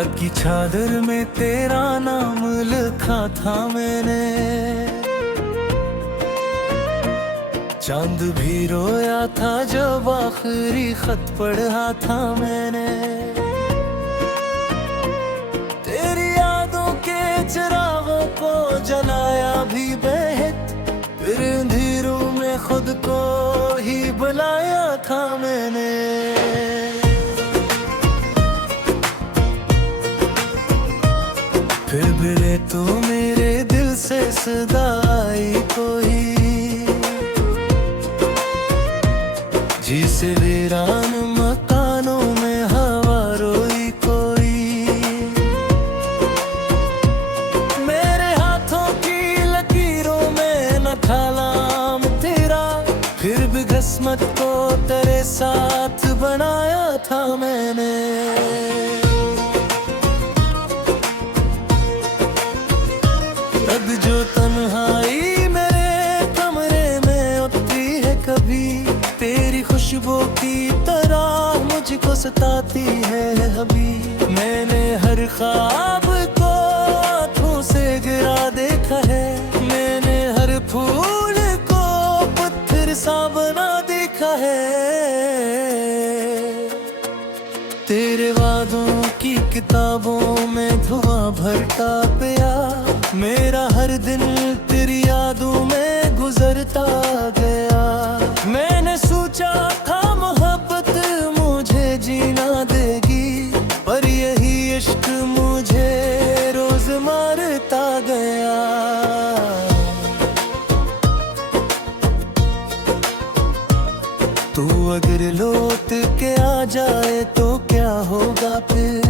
याद की चादर में तेरा नाम लिखा था मैंने, चांद भी रोया था जब आखिरी खत पढ़ा था मैंने। तेरी यादों के चिरागों को जलाया भी बेहद, फिर अंधेरों में खुद को ही बुलाया था मैंने। फिर मिले तो मेरे दिल से सदा आई कोई, जिसे वीरान मकानों में हवा रोई कोई। मेरे हाथों की लकीरों में न था नाम तेरा, फिर भी किस्मत को तेरे साथ बनाया था मैंने। अब जो तन्हाई मेरे कमरे में उतरी है कभी, तेरी खुशबू की तरह मुझको सताती है अभी। मैंने हर ख्वाब को आँखों से गिरा देखा है, मैंने हर फूल को पत्थर सा बना देखा है। तेरे वादों की किताबों में धुआं भरता पिया, मेरा हर दिन तेरी यादों में गुजरता गया। मैंने सोचा था मोहब्बत मुझे जीना देगी, पर यही इश्क मुझे रोज मारता गया। तू अगर लौट के आ जाए तो क्या होगा फिर,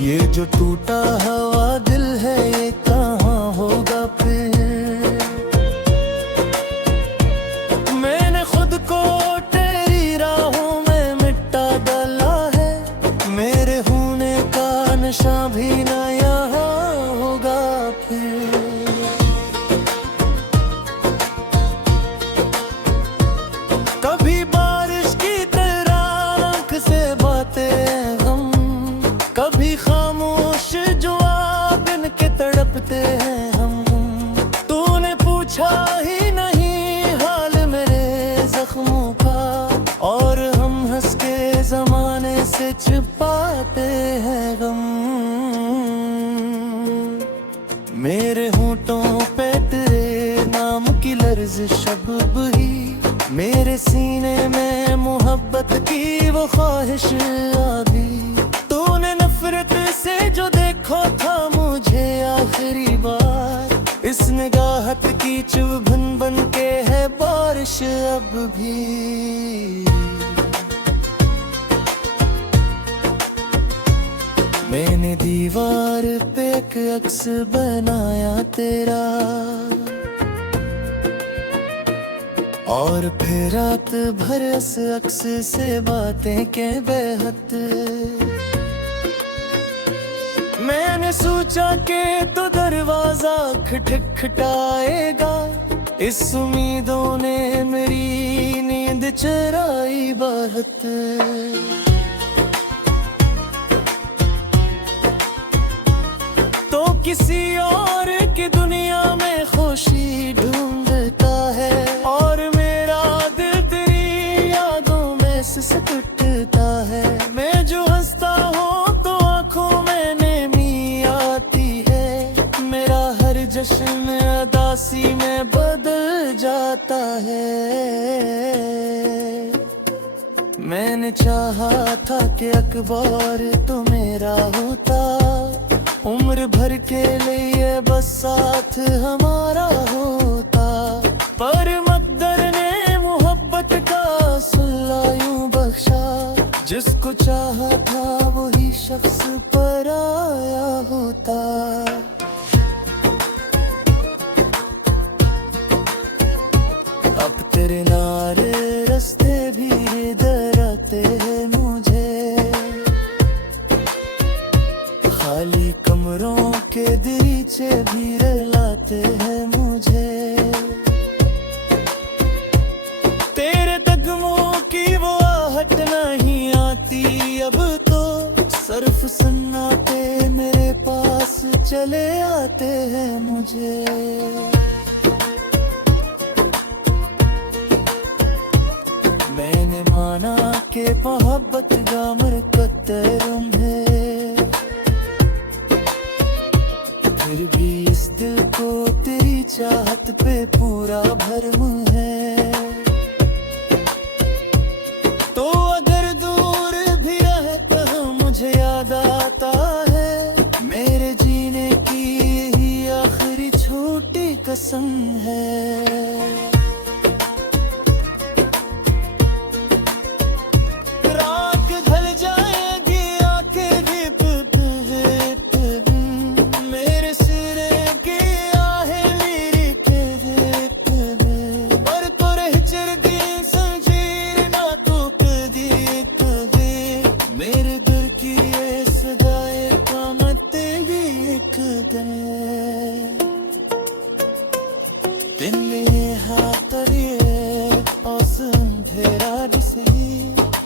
ये जो टूटा हुआ दिल है ये कहाँ होगा फिर। मैंने खुद को तेरी राहों में मिटा डाला है, मेरे होने का नशा भी न यहाँ होगा फिर। कभी बारिश की तरह आँख से बातें गम, कभी खामोश जवाब इनके तड़पते हैं हम। तूने पूछा ही नहीं हाल मेरे जख्मों का, और हम हंस के जमाने से छिपाते हैं गम। मेरे होंठों पे तेरे नाम की लर्ज़िश अब ही, मेरे सीने में मोहब्बत की वो ख्वाहिश आ गई। तूने नफरत से जो देखा था मुझे आखिरी बार, इस निगाहत की चुभन बन के है बारिश अब भी। मैंने दीवार पे एक अक्स बनाया तेरा, और फिर रात भर इस अक्स से बातें के बेहद। मैंने सोचा कि तो दरवाजा खटखटाएगा, इस उम्मीदों ने मेरी नींद चुराई बहुत। तो किसी और की दुनिया में खुशी ढूंढता है, और मेरा दिल तेरी यादों में सिसकता है। मैं जो हंसता हूँ तो आंखों में नमी आती है, मेरा हर जश्न उदासी में बदल जाता है। मैंने चाहा था कि अकबर तो मेरा होता, उम्र भर के लिए बस साथ हमारा होता। पर मकदर ने मोहब्बत का सुल्ला यूं बख्शा, जिसको चाहा था वही शख्स पराया होता। अब तेरे नारे रास्ते भी इधर आते हैं मुझे, खाली कमरों के दरीचे भी रुलाते हैं मुझे। तेरे कदमों की वो आहट नहीं आती चले आते हैं मुझे। मैंने माना कि मोहब्बत गामर कतरम है, फिर भी इस दिल को तेरी चाहत पे पूरा भरम है। तो अगर दूर भी रहता मुझे याद आता है, मेरे जीने की यही आखिरी छोटी कसम है।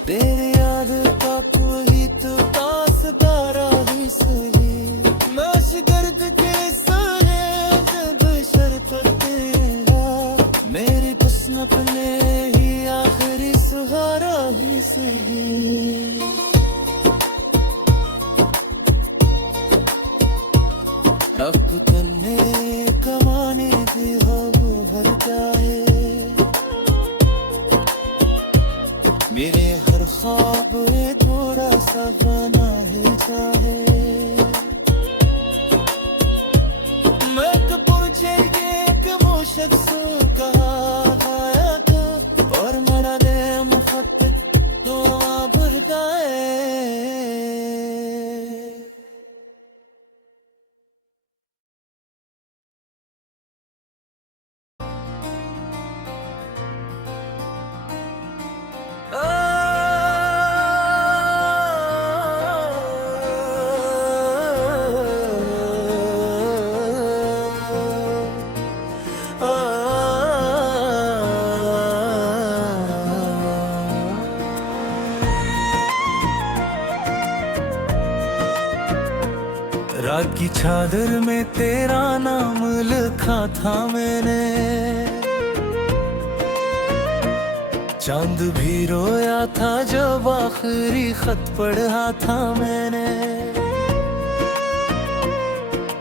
तेरी याद का कोई तो पास तारा ही सही, नश दर्द के साए जब शरफत मेरी किस्मत में ही आखिरी सहारा ही सही। अब तन्ने कमाने भी हो भर जाए, मेरे हर ख्वाब थोड़ा सा बना है चाहे। मैं तो पूछेंगे कि वो शख्स कहाँ आया था, और मरा दे मुहब्बत तो भरता है। रात की चादर में तेरा नाम लिखा था मैंने, चांद भी रोया था जब आखिरी खत पढ़ा था मैंने।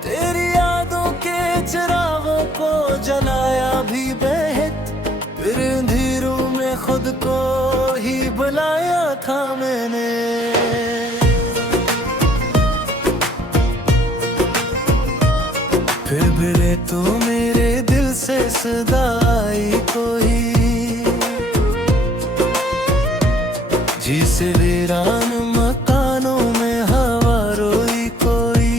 तेरी यादों के चिरागों को जलाया भी बेहद, फिर अंधेरों में खुद को ही बुलाया था मैंने। फिर मिले तो मेरे दिल से सदा आई कोई, जिसे वीरान मकानों में हवा रोई कोई।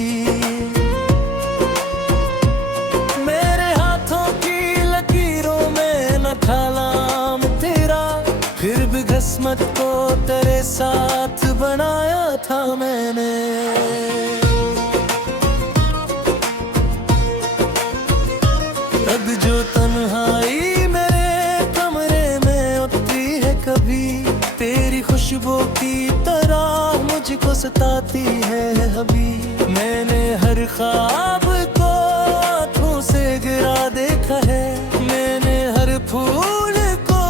मेरे हाथों की लकीरों में न था नाम तेरा, फिर भी किस्मत को तेरे साथ बनाया था मैंने। अब जो तन्हाई मेरे कमरे में उठती है कभी, तेरी खुशबू की तरह मुझको सताती है अभी। मैंने हर ख्वाब को आँखों से गिरा देखा है, मैंने हर फूल को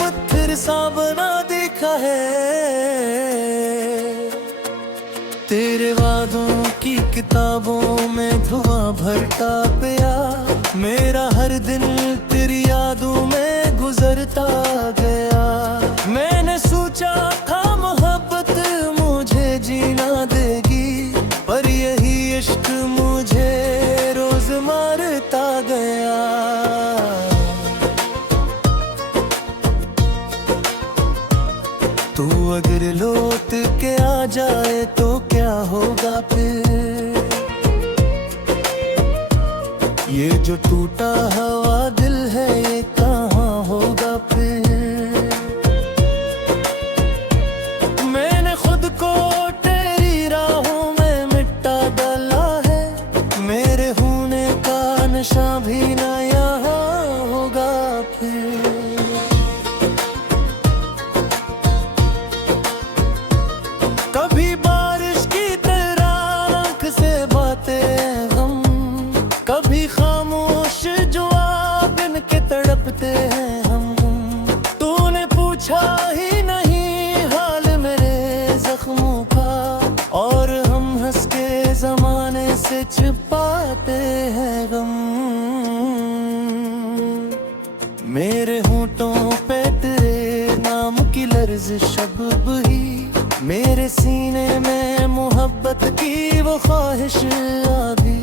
पत्थर सा बना देखा है। तेरे वादों की किताबों में धुआं भरता पिया, मेरा हर दिन तेरी यादों में गुजरता गया। मैंने सोचा था मोहब्बत मुझे जीना देगी, पर यही इश्क मुझे रोज मारता गया। तू अगर लौट के आ जाए तो क्या होगा फिर, ये जो टूटा हुआ दिल है ये कहाँ होगा फिर। मैंने खुद को तेरी राहों में मिटा डाला है, मेरे होने का नशा भी ना यहाँ होगा फिर। कभी बारिश की तरह आँख से बातें जाते हैं गम। मेरे होंठों पे तेरे नाम की लर्ज़िश अब ही, मेरे सीने में मोहब्बत की वो ख्वाहिश अभी।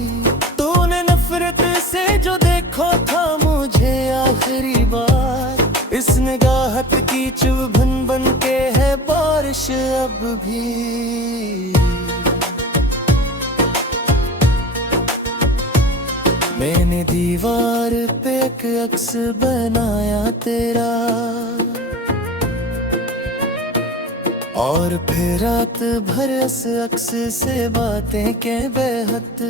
तूने नफरत से जो देखो था मुझे आखिरी बार, इस निगाहत की चुभन बन के है बारिश अब भी। मैंने दीवार पे एक अक्स बनाया तेरा, और फिर रात भर इस अक्स से बातें के बेहद।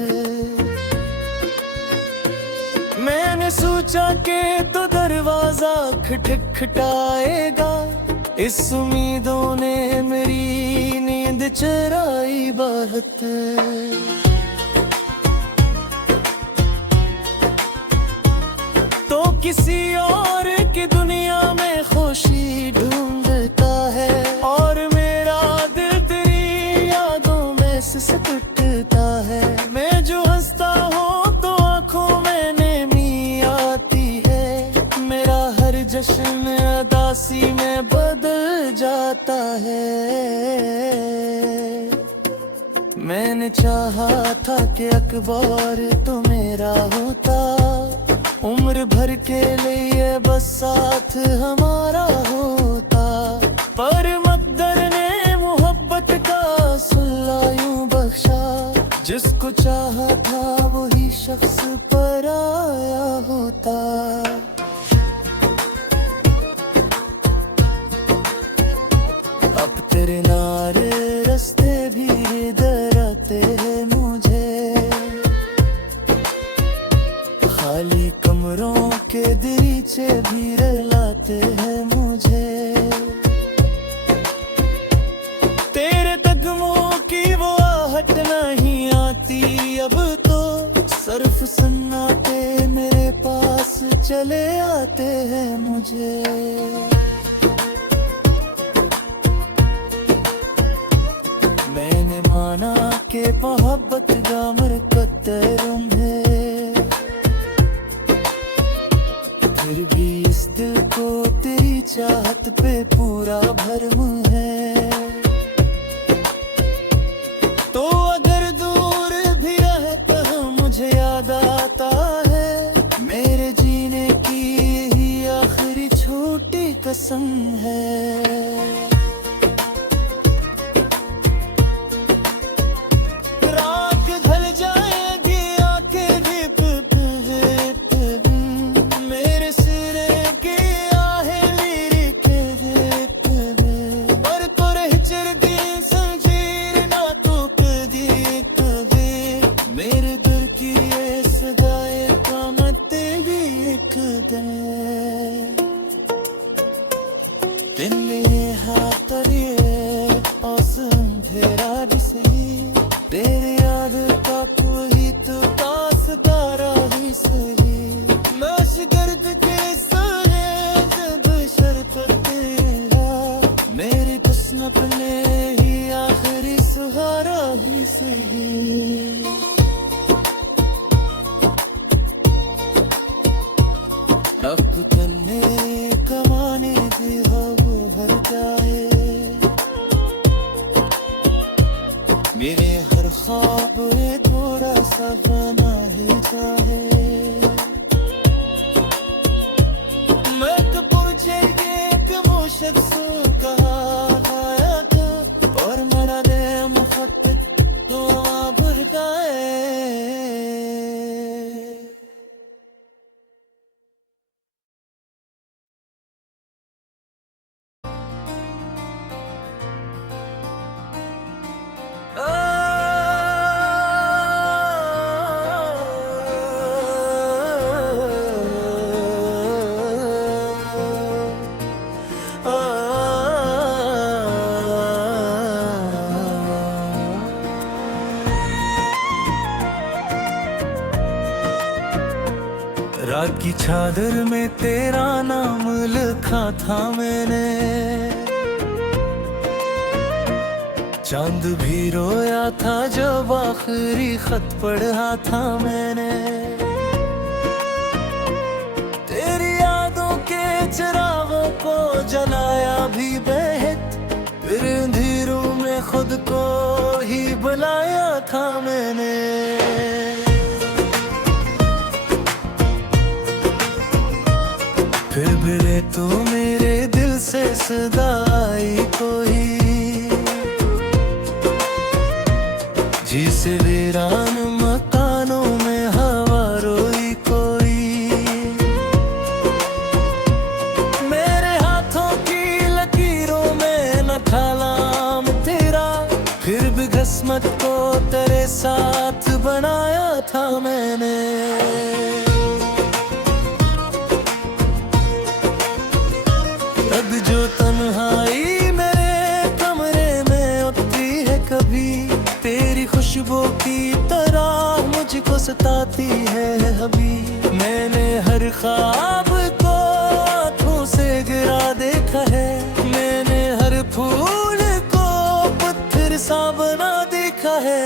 मैंने सोचा कि तो दरवाजा खटखटाएगा, इस उम्मीदों ने मेरी नींद चुराई बहुत। तो किसी और की दुनिया में खुशी ढूंढता है, और मेरा दिल तेरी यादों में सिसकता है। मैं जो हंसता हूँ तो आंखों में नेमी आती है, मेरा हर जश्न उदासी में बदल जाता है। मैंने चाहा था कि अखबार तो मेरा होता, उम्र भर के लिए बस साथ हमारा होता। पर मकदर ने मोहब्बत का सुल्ला यूं बख्शा, जिसको चाहा था वही शख्स पर आया होता। अब तेरे नारे रास्ते भी इधर आते हैं मुझे, खाली कमरों के दरीचे भी रुलाते हैं मुझे। तेरे कदमों की वो आहट नहीं आती अब तो, सिर्फ सन्नाटे मेरे पास चले आते हैं मुझे। मैंने माना कि मोहब्बत का मुकद्दर है, फिर भी इस दिल को तेरी चाहत पे पूरा भरम है। तो अगर दूर भी रहे तो मुझे याद आता है, मेरे जीने की यही आखिरी छोटी कसम है। तेरी याद का कोई तो पास तारा ही सही, नश गर्द के सारे जब शर्त तेरा, मेरी किस्मत ने ही आखिरी सहारा ही सही। अब तन्ने कमाने भी हो भर जाए, मेरे हर ख्वाब थोड़ा सा बना है चाहे। मैं तो पूछे एक वो शख्स कहा आया था, और मरा दे मुखत्त तो भर गए। रात की चादर में तेरा नाम लिखा था मैंने, चांद भी रोया था जब आखिरी खत पढ़ा था मैंने। तेरी यादों के चिरागों को जलाया भी बेहद, फिर अंधेरों में खुद को ही बुलाया था मैंने। फिर भी तो मेरे दिल से सदा आई कोई, जिसे वीरान मकानों में हवा रोई कोई। मेरे हाथों की लकीरों में न था नाम तेरा, फिर भी किस्मत को तेरे साथ बनाया था मैंने। अब जो तन्हाई मेरे कमरे में उठती है कभी, तेरी खुशबू की तरह मुझको सताती है अभी। मैंने हर ख्वाब को आँखों से गिरा देखा है, मैंने हर फूल को पत्थर सा बना देखा है।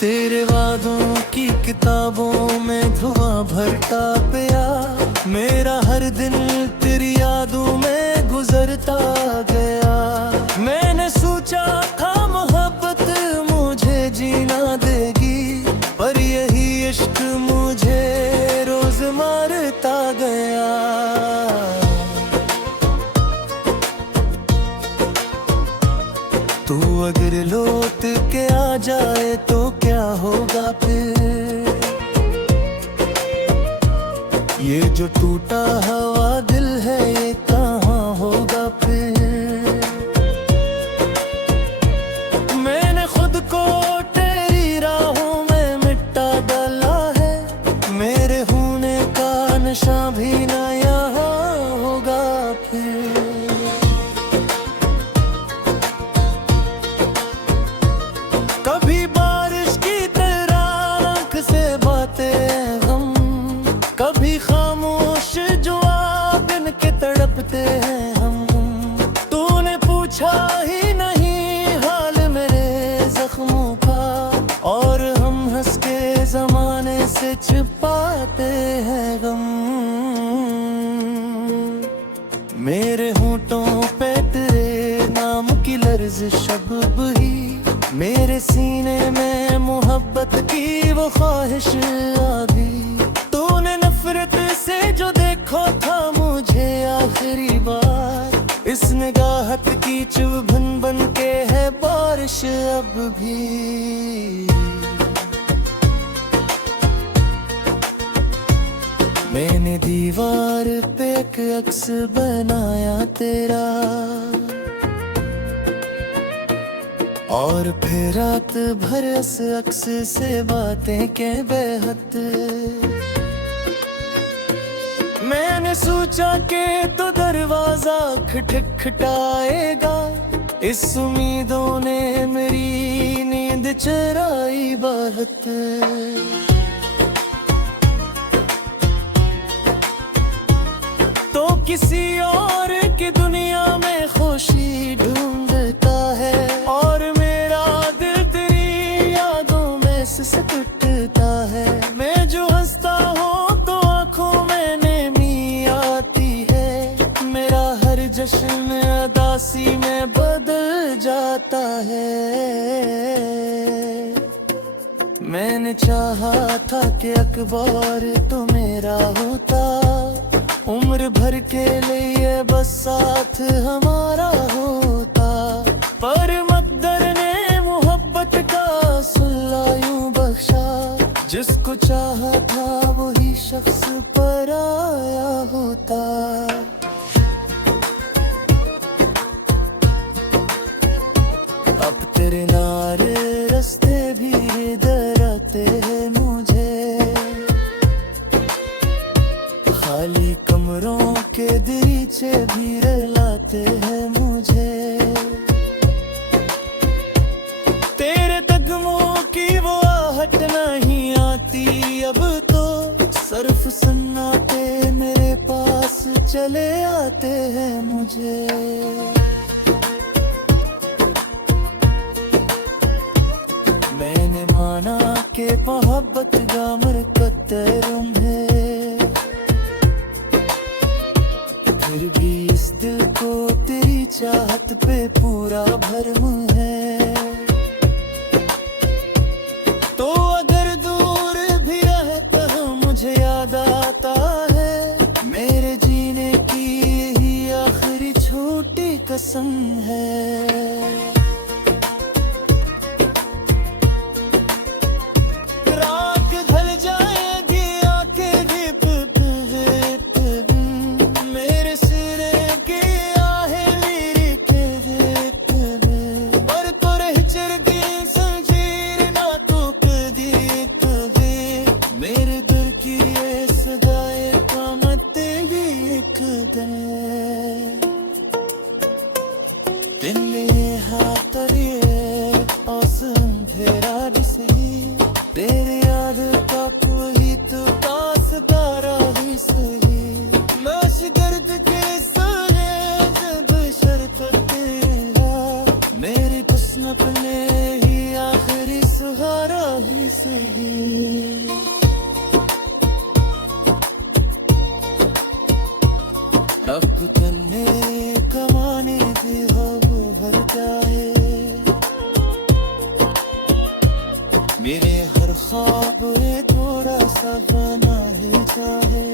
तेरे वादों की किताबों में धुआं भरता पिया, मेरा हर दिन तेरी यादों में गुजरता गया। मैंने सोचा था मोहब्बत मुझे जीना देगी, पर यही इश्क मुझे रोज मारता गया। तू अगर लौट के आ जाए तो क्या होगा फिर, ये जो टूटा हुआ दिल है ये कहाँ होगा फिर। मैंने खुद को तेरी राहों में मिटा डाला है, मेरे होने का नशा भी न यहाँ होगा फिर। कभी बारिश की तरह आँख से बातें गम, कभी खामोश जो बिन के तड़पते हैं हम। तूने पूछा ही नहीं हाल मेरे जख्मों का, और हम हंस के जमाने से छिपाते हैं गम। मेरे होंठों पे तेरे नाम की लर्ज़िश अब भी, मेरे सीने में मोहब्बत की वो ख्वाहिश आ गई। तूने नफरत से जो देखो था मुझे आखिरी बार, इस निगाहत की चुभन बन के है बारिश अब भी। मैंने दीवार पे एक अक्स बनाया तेरा, और फिर रात भर इस अक्स से बातें के बेहद। मैंने सोचा कि तो दरवाजा खटखटाएगा, इस उम्मीदों ने मेरी नींद चुराई बहुत। तो किसी और की दुनिया में खुशी ढूंढता है, और मेरा दिल तेरी यादों में सिसकता है। मैं जो हंसता हूँ तो आंखों में नमी आती है, मेरा हर जश्न उदासी में बदल जाता है। मैंने चाहा था कि अखबार तो मेरा होता, उम्र भर के लिए बस साथ हमारा होता। पर मकदर ने मोहब्बत का सुल्ला यूं बख्शा, जिसको चाहा था वही शख्स पराया होता। अब तेरे नारे रास्ते भी इधर आते हैं मुझे, खाली कमरों के दरीचे भी रुलाते हैं मुझे। तेरे कदमों की वो आहट नहीं आती अब तो, सिर्फ सन्नाटे मेरे पास चले आते हैं मुझे। जाना के मोहब्बत गामर कतरुम है, फिर भी इस दिल को तेरी चाहत पे पूरा भरम है। तो अगर दूर भी रहता मुझे याद आता है, मेरे जीने की यही आखिरी छोटी कसम है। Dinle hatariye asım feradi sahi, तेरी याद का कोई तो पास तारा ही सही। नश दर्द के साए जब शर्त तेरा, मेरी किस्मत में ही आखिरी सहारा ही सही। अब तन्ने कमाने भी हो भर जाए, मेरे हर ख्वाब थोड़ा सा बना है चाहे।